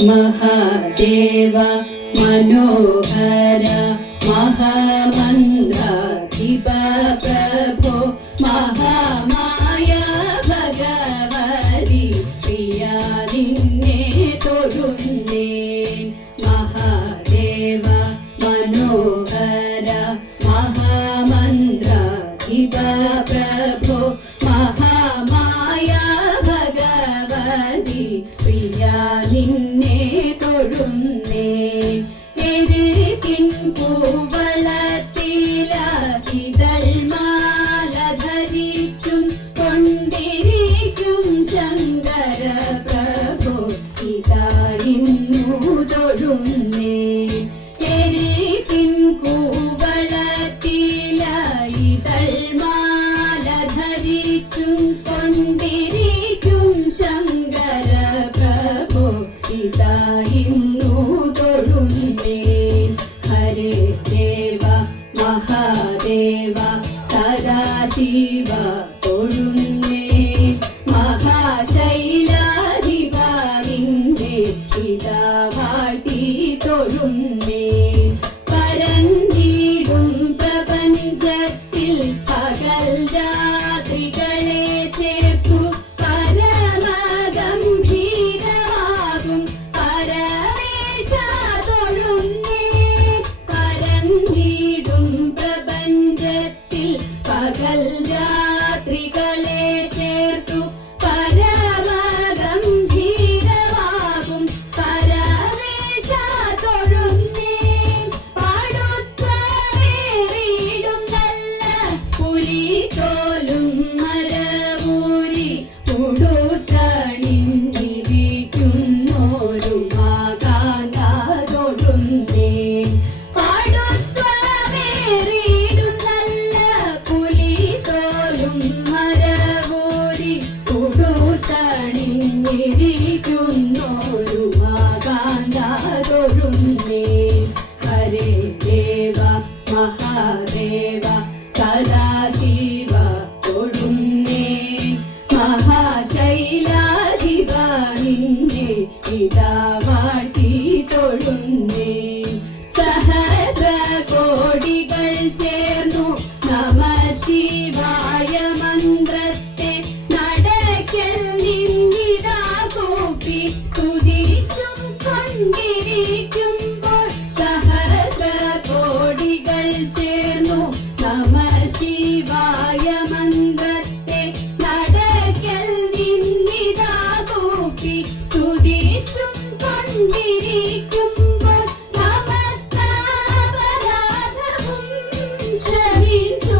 महादेव मनोहर महामन्त्राधिप प्रभो महामाया भगवति प्रिया निन्ने തൊഴുന്നേ महादेव मनोहर महामन्त्राधिप प्रभो महामाया भगवति प्रिया നിന്നെ തൊഴുന്നേ എരികിൻ പൂവളത്തില ഇതൾമാല ധരിച്ചും കൊണ്ടിരിക്കും ശങ്കര പ്രഭോ ഇതായിരുന്നു തൊഴുന്നേ എരികിൻ പൂവളത്തില ഇതൾമാല ധരിച്ചും കൊണ്ടിരിക്കും ശങ്കര പ്രഭോ ഇതായിരുന്നു തൊഴുന്നേ ഹരേ ദേവ മഹാദേവ സദാശിവ തൊഴുന്നേ മഹാശൈലാധിപ നിന്നെ ഇതാ വാഴ്ത്തി തൊഴുന്നേ പരന്നിടും പ്രപഞ്ചത്തിൽ പകൽ രാത്രികളെ ചേർത്തു പരമഗംഭീരമാകും പരമേശ തൊഴുന്നേ പരന്നിടും പ്രപഞ്ചത്തിൽ പകൽ രാത്രികളെ ചേർത്തു പരമഗംഭീരമാകും പരമേശ തൊഴുന്നേ പാടുത്തവേറിയിടും നല്ല പുലിതോലും മരവൂരി ഉടുത്തണിഞ്ഞിരിക്കുന്നോരു മാകാന്ത തൊഴുന്നേ പാടുത്തവേറിയിടും നല്ല പുലിതോലും മരവൂരി ഉടുത്തണിഞ്ഞിരിക്കുന്നോരു മാകാന്ത തൊഴുന്നേ ഹരേ ദേവ മഹാദേവ സദാശിവ തൊഴുന്നേ മഹാശൈലാധിപ നിന്നെ ഇതാ വാഴ്ത്തി തൊഴുന്നേ സഹസ്രകോടികൾ ചേർന്നു നമ ശിവായ മന്ത്രത്തെ നടക്കൽ നിന്നിതാ കൂപ്പി സ്തുതിച്ചും കൊണ്ടിരിക്കുമ്പോൾ സഹസ്രകോടികൾ ചേർന്നു നമ ശിവായ മന്ത്രത്തെ നടക്കൽ നിന്നിതാ കൂപ്പി സ്തുതിച്ചും കൊണ്ടിരിക്കുമ്പോൾ സമസ്താപരാധവും ക്ഷമിച്ചു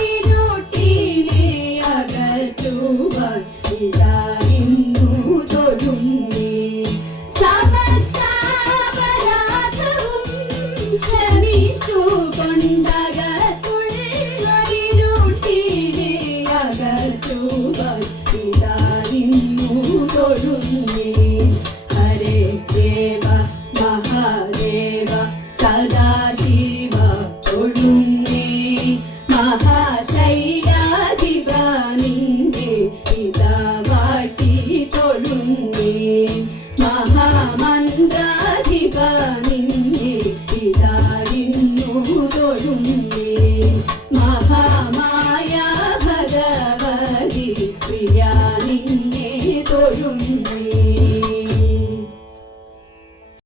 കൊണ്ടകത്തുള്ളൊരിരുട്ടിനെ അകറ്റുവാൻ ഇതായിരുന്നു തൊഴുന്നേ സമസ്താപരാധവും ക്ഷമിച്ചു കൊണ്ടകത്തുള്ളൊരിരുട്ടിനെ അകറ്റുവാൻ ഇതായിരുന്നു തൊഴുന്നേ ഹരേ ദേവ മഹാദേവ സദാശിവ തൊഴുന്നേ മഹാശൈലാധിപ നിന്നെ ഇതാ വാഴ്ത്തി തൊഴുന്നേ മഹാമന്ത്രാധിപ നിന്നെ ഇതായിരുന്നു തൊഴുന്നേ മഹാമായ ഭഗവതി പ്രിയ നിന്നെ തൊഴുന്നേ